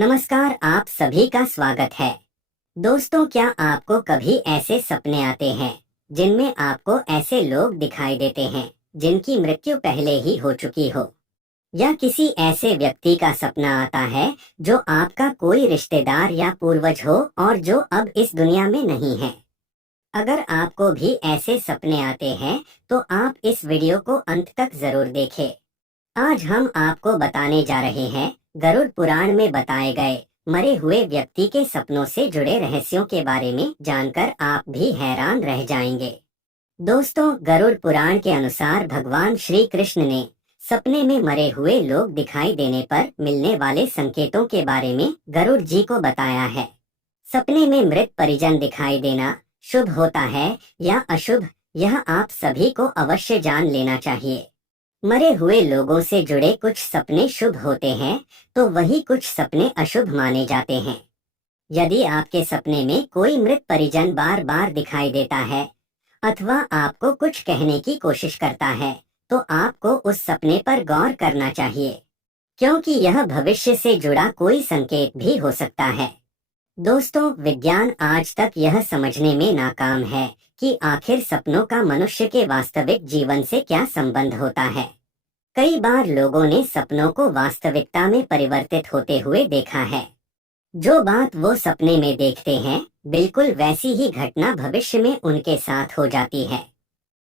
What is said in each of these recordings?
नमस्कार, आप सभी का स्वागत है। दोस्तों, क्या आपको कभी ऐसे सपने आते हैं जिनमें आपको ऐसे लोग दिखाई देते हैं जिनकी मृत्यु पहले ही हो चुकी हो, या किसी ऐसे व्यक्ति का सपना आता है जो आपका कोई रिश्तेदार या पूर्वज हो और जो अब इस दुनिया में नहीं है। अगर आपको भी ऐसे सपने आते हैं तो आप इस वीडियो को अंत तक जरूर देखें। आज हम आपको बताने जा रहे हैं गरुड़ पुराण में बताए गए मरे हुए व्यक्ति के सपनों से जुड़े रहस्यों के बारे में। जानकर आप भी हैरान रह जाएंगे। दोस्तों, गरुड़ पुराण के अनुसार भगवान श्री कृष्ण ने सपने में मरे हुए लोग दिखाई देने पर मिलने वाले संकेतों के बारे में गरुड़ जी को बताया है। सपने में मृत परिजन दिखाई देना शुभ होता है या अशुभ, यह आप सभी को अवश्य जान लेना चाहिए। मरे हुए लोगों से जुड़े कुछ सपने शुभ होते हैं तो वही कुछ सपने अशुभ माने जाते हैं। यदि आपके सपने में कोई मृत परिजन बार बार दिखाई देता है अथवा आपको कुछ कहने की कोशिश करता है तो आपको उस सपने पर गौर करना चाहिए, क्योंकि यह भविष्य से जुड़ा कोई संकेत भी हो सकता है। दोस्तों, विज्ञान आज तक यह समझने में नाकाम है कि आखिर सपनों का मनुष्य के वास्तविक जीवन से क्या संबंध होता है। कई बार लोगों ने सपनों को वास्तविकता में परिवर्तित होते हुए देखा है। जो बात वो सपने में देखते हैं बिल्कुल वैसी ही घटना भविष्य में उनके साथ हो जाती है।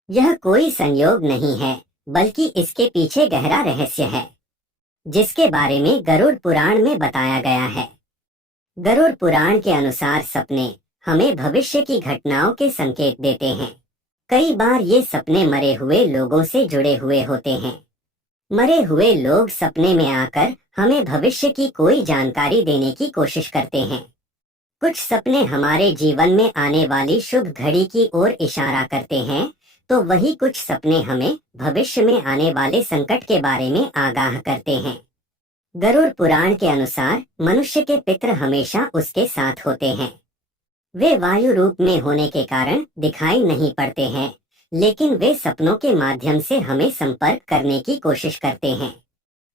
यह कोई संयोग नहीं है, बल्कि इसके पीछे गहरा रहस्य है जिसके बारे में गरुड़ पुराण में बताया गया है। गरुड़ पुराण के अनुसार सपने हमें भविष्य की घटनाओं के संकेत देते हैं। कई बार ये सपने मरे हुए लोगों से जुड़े हुए होते हैं। मरे हुए लोग सपने में आकर हमें भविष्य की कोई जानकारी देने की कोशिश करते हैं। कुछ सपने हमारे जीवन में आने वाली शुभ घड़ी की ओर इशारा करते हैं, तो वही कुछ सपने हमें भविष्य में आने वाले संकट के बारे में आगाह करते हैं। गरुड़ पुराण के अनुसार मनुष्य के पितृ हमेशा उसके साथ होते हैं। वे वायु रूप में होने के कारण दिखाई नहीं पड़ते हैं, लेकिन वे सपनों के माध्यम से हमें संपर्क करने की कोशिश करते हैं।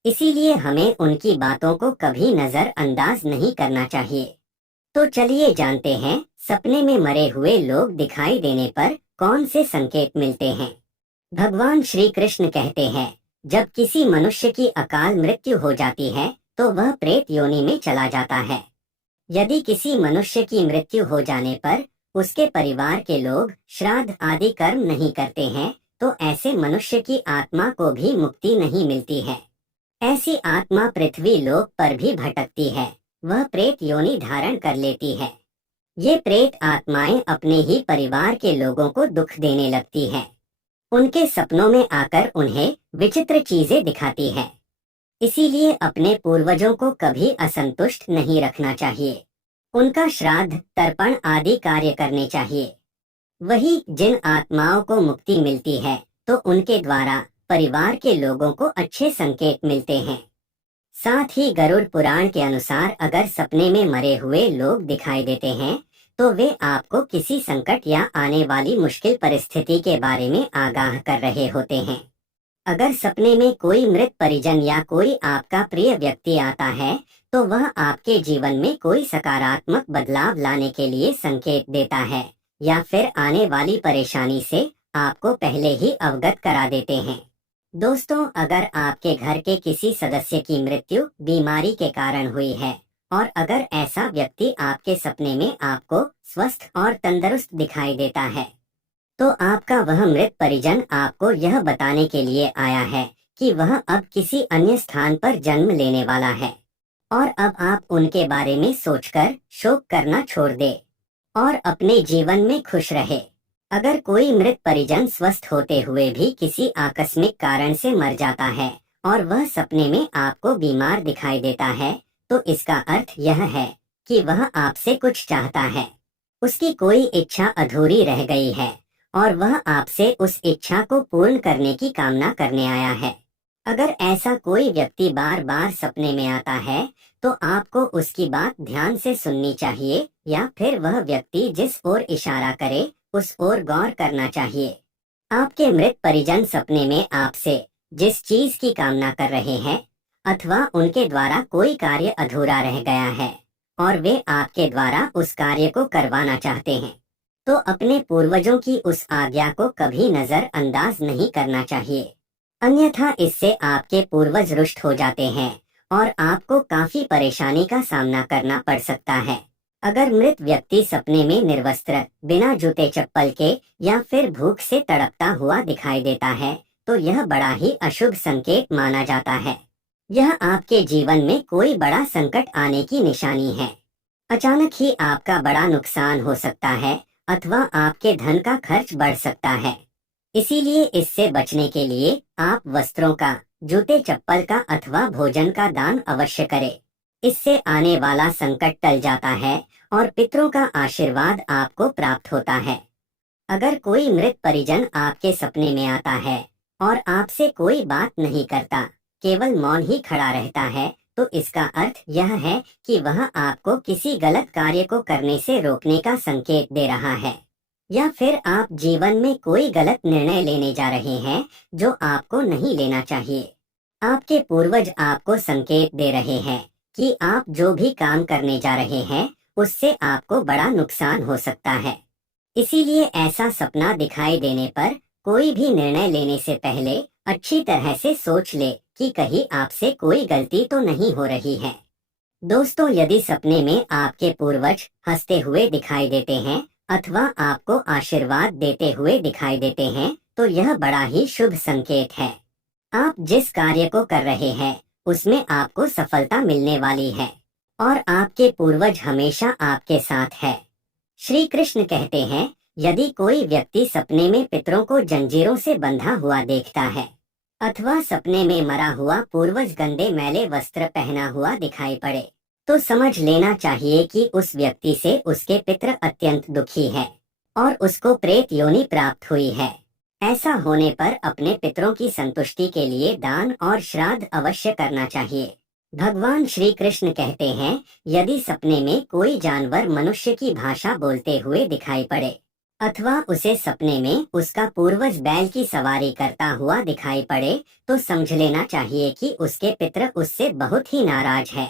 इसीलिए हमें उनकी बातों को कभी नजरअंदाज नहीं करना चाहिए। तो चलिए जानते हैं सपने में मरे हुए लोग दिखाई देने पर कौन से संकेत मिलते हैं। भगवान श्री कृष्ण कहते हैं, जब किसी मनुष्य की अकाल मृत्यु हो जाती है तो वह प्रेत योनि में चला जाता है। यदि किसी मनुष्य की मृत्यु हो जाने पर उसके परिवार के लोग श्राद्ध आदि कर्म नहीं करते हैं तो ऐसे मनुष्य की आत्मा को भी मुक्ति नहीं मिलती है। ऐसी आत्मा पृथ्वी लोक पर भी भटकती है, वह प्रेत योनि धारण कर लेती है। ये प्रेत आत्माएं अपने ही परिवार के लोगों को दुख देने लगती है। उनके सपनों में आकर उन्हें विचित्र चीजें दिखाती है। इसीलिए अपने पूर्वजों को कभी असंतुष्ट नहीं रखना चाहिए। उनका श्राद्ध तर्पण आदि कार्य करने चाहिए। वही जिन आत्माओं को मुक्ति मिलती है तो उनके द्वारा परिवार के लोगों को अच्छे संकेत मिलते हैं। साथ ही गरुड़ पुराण के अनुसार अगर सपने में मरे हुए लोग दिखाई देते हैं तो वे आपको किसी संकट या आने वाली मुश्किल परिस्थिति के बारे में आगाह कर रहे होते हैं। अगर सपने में कोई मृत परिजन या कोई आपका प्रिय व्यक्ति आता है तो वह आपके जीवन में कोई सकारात्मक बदलाव लाने के लिए संकेत देता है, या फिर आने वाली परेशानी से आपको पहले ही अवगत करा देते हैं। दोस्तों, अगर आपके घर के किसी सदस्य की मृत्यु बीमारी के कारण हुई है और अगर ऐसा व्यक्ति आपके सपने में आपको स्वस्थ और तंदुरुस्त दिखाई देता है तो आपका वह मृत परिजन आपको यह बताने के लिए आया है कि वह अब किसी अन्य स्थान पर जन्म लेने वाला है और अब आप उनके बारे में सोचकर शोक करना छोड़ दे और अपने जीवन में खुश रहे। अगर कोई मृत परिजन स्वस्थ होते हुए भी किसी आकस्मिक कारण से मर जाता है और वह सपने में आपको बीमार दिखाई देता है तो इसका अर्थ यह है कि वह आपसे कुछ चाहता है। उसकी कोई इच्छा अधूरी रह गई है और वह आपसे उस इच्छा को पूर्ण करने की कामना करने आया है। अगर ऐसा कोई व्यक्ति बार बार सपने में आता है तो आपको उसकी बात ध्यान से सुननी चाहिए, या फिर वह व्यक्ति जिस ओर इशारा करे उस ओर गौर करना चाहिए। आपके मृत परिजन सपने में आपसे जिस चीज की कामना कर रहे हैं अथवा उनके द्वारा कोई कार्य अधूरा रह गया है और वे आपके द्वारा उस कार्य को करवाना चाहते हैं, तो अपने पूर्वजों की उस आज्ञा को कभी नजरअंदाज नहीं करना चाहिए। अन्यथा इससे आपके पूर्वज रुष्ट हो जाते हैं और आपको काफी परेशानी का सामना करना पड़ सकता है। अगर मृत व्यक्ति सपने में निर्वस्त्र, बिना जूते चप्पल के या फिर भूख से तड़पता हुआ दिखाई देता है, तो यह बड़ा ही अशुभ संकेत माना जाता है। यह आपके जीवन में कोई बड़ा संकट आने की निशानी है। अचानक ही आपका बड़ा नुकसान हो सकता है अथवा आपके धन का खर्च बढ़ सकता है। इसीलिए इससे बचने के लिए आप वस्त्रों का, जूते चप्पल का अथवा भोजन का दान अवश्य करें। इससे आने वाला संकट टल जाता है और पितरों का आशीर्वाद आपको प्राप्त होता है। अगर कोई मृत परिजन आपके सपने में आता है और आपसे कोई बात नहीं करता, केवल मौन ही खड़ा रहता है, तो इसका अर्थ यह है कि वह आपको किसी गलत कार्य को करने से रोकने का संकेत दे रहा है, या फिर आप जीवन में कोई गलत निर्णय लेने जा रहे हैं जो आपको नहीं लेना चाहिए। आपके पूर्वज आपको संकेत दे रहे हैं कि आप जो भी काम करने जा रहे हैं उससे आपको बड़ा नुकसान हो सकता है। इसीलिए ऐसा सपना दिखाई देने पर कोई भी निर्णय लेने से पहले अच्छी तरह से सोच ले कि कहीं आपसे कोई गलती तो नहीं हो रही है। दोस्तों, यदि सपने में आपके पूर्वज हंसते हुए दिखाई देते हैं अथवा आपको आशीर्वाद देते हुए दिखाई देते हैं, तो यह बड़ा ही शुभ संकेत है। आप जिस कार्य को कर रहे हैं उसमें आपको सफलता मिलने वाली है और आपके पूर्वज हमेशा आपके साथ है। श्री कृष्ण कहते हैं, यदि कोई व्यक्ति सपने में पितरों को जंजीरों से बंधा हुआ देखता है अथवा सपने में मरा हुआ पूर्वज गंदे मैले वस्त्र पहना हुआ दिखाई पड़े, तो समझ लेना चाहिए कि उस व्यक्ति से उसके पितर अत्यंत दुखी है और उसको प्रेत योनि प्राप्त हुई है। ऐसा होने पर अपने पितरों की संतुष्टि के लिए दान और श्राद्ध अवश्य करना चाहिए। भगवान श्री कृष्ण कहते हैं, यदि सपने में कोई जानवर मनुष्य की भाषा बोलते हुए दिखाई पड़े अथवा उसे सपने में उसका पूर्वज बैल की सवारी करता हुआ दिखाई पड़े, तो समझ लेना चाहिए कि उसके पितर उससे बहुत ही नाराज है।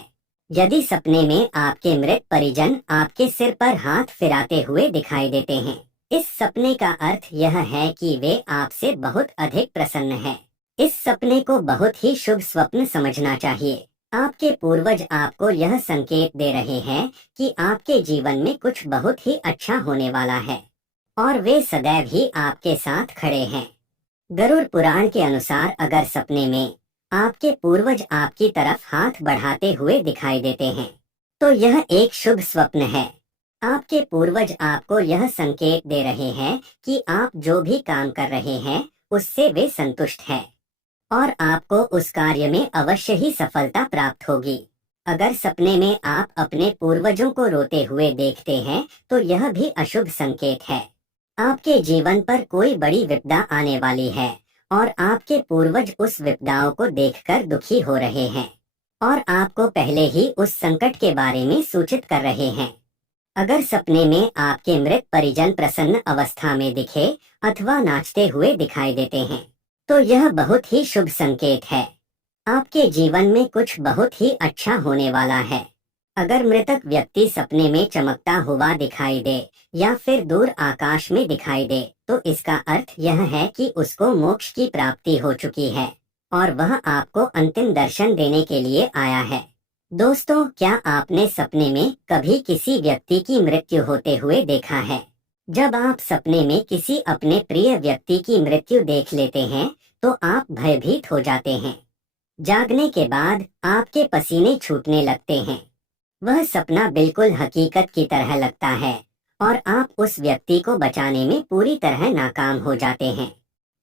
यदि सपने में आपके मृत परिजन आपके सिर पर हाथ फिराते हुए दिखाई देते हैं, इस सपने का अर्थ यह है कि वे आपसे बहुत अधिक प्रसन्न हैं। इस सपने को बहुत ही शुभ स्वप्न समझना चाहिए। आपके पूर्वज आपको यह संकेत दे रहे हैं कि आपके जीवन में कुछ बहुत ही अच्छा होने वाला है और वे सदैव ही आपके साथ खड़े हैं। गरुड़ पुराण के अनुसार अगर सपने में आपके पूर्वज आपकी तरफ हाथ बढ़ाते हुए दिखाई देते हैं, तो यह एक शुभ स्वप्न है। आपके पूर्वज आपको यह संकेत दे रहे हैं कि आप जो भी काम कर रहे हैं उससे वे संतुष्ट हैं और आपको उस कार्य में अवश्य ही सफलता प्राप्त होगी। अगर सपने में आप अपने पूर्वजों को रोते हुए देखते हैं, तो यह भी अशुभ संकेत है। आपके जीवन पर कोई बड़ी विपदा आने वाली है और आपके पूर्वज उस विपदाओं को देखकर दुखी हो रहे हैं और आपको पहले ही उस संकट के बारे में सूचित कर रहे हैं। अगर सपने में आपके मृत परिजन प्रसन्न अवस्था में दिखे अथवा नाचते हुए दिखाई देते हैं, तो यह बहुत ही शुभ संकेत है। आपके जीवन में कुछ बहुत ही अच्छा होने वाला है। अगर मृतक व्यक्ति सपने में चमकता हुआ दिखाई दे या फिर दूर आकाश में दिखाई दे, तो इसका अर्थ यह है कि उसको मोक्ष की प्राप्ति हो चुकी है और वह आपको अंतिम दर्शन देने के लिए आया है। दोस्तों, क्या आपने सपने में कभी किसी व्यक्ति की मृत्यु होते हुए देखा है? जब आप सपने में किसी अपने प्रिय व्यक्ति की मृत्यु देख लेते हैं, तो आप भयभीत हो जाते हैं। जागने के बाद आपके पसीने छूटने लगते हैं। वह सपना बिल्कुल हकीकत की तरह लगता है और आप उस व्यक्ति को बचाने में पूरी तरह नाकाम हो जाते हैं।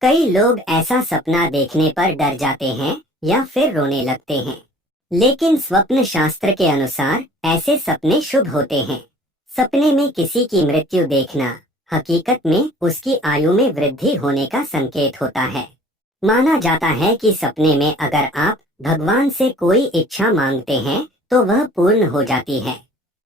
कई लोग ऐसा सपना देखने पर डर जाते हैं या फिर रोने लगते हैं, लेकिन स्वप्न शास्त्र के अनुसार ऐसे सपने शुभ होते हैं। सपने में किसी की मृत्यु देखना हकीकत में उसकी आयु में वृद्धि होने का संकेत होता है। माना जाता है कि सपने में अगर आप भगवान से कोई इच्छा मांगते हैं तो वह पूर्ण हो जाती है।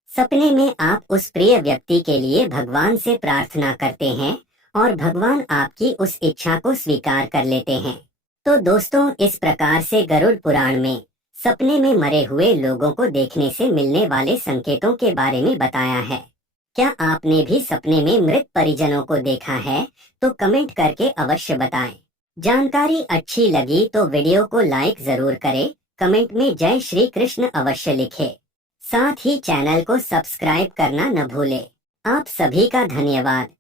सपने में आप उस प्रिय व्यक्ति के लिए भगवान से प्रार्थना करते हैं और भगवान आपकी उस इच्छा को स्वीकार कर लेते हैं। तो दोस्तों, इस प्रकार से गरुड़ पुराण में सपने में मरे हुए लोगों को देखने से मिलने वाले संकेतों के बारे में बताया है। क्या आपने भी सपने में मृत परिजनों को देखा है? तो कमेंट करके अवश्य बताएं। जानकारी अच्छी लगी तो वीडियो को लाइक जरूर करें, कमेंट में जय श्री कृष्ण अवश्य लिखें। साथ ही चैनल को सब्सक्राइब करना न भूलें। आप सभी का धन्यवाद।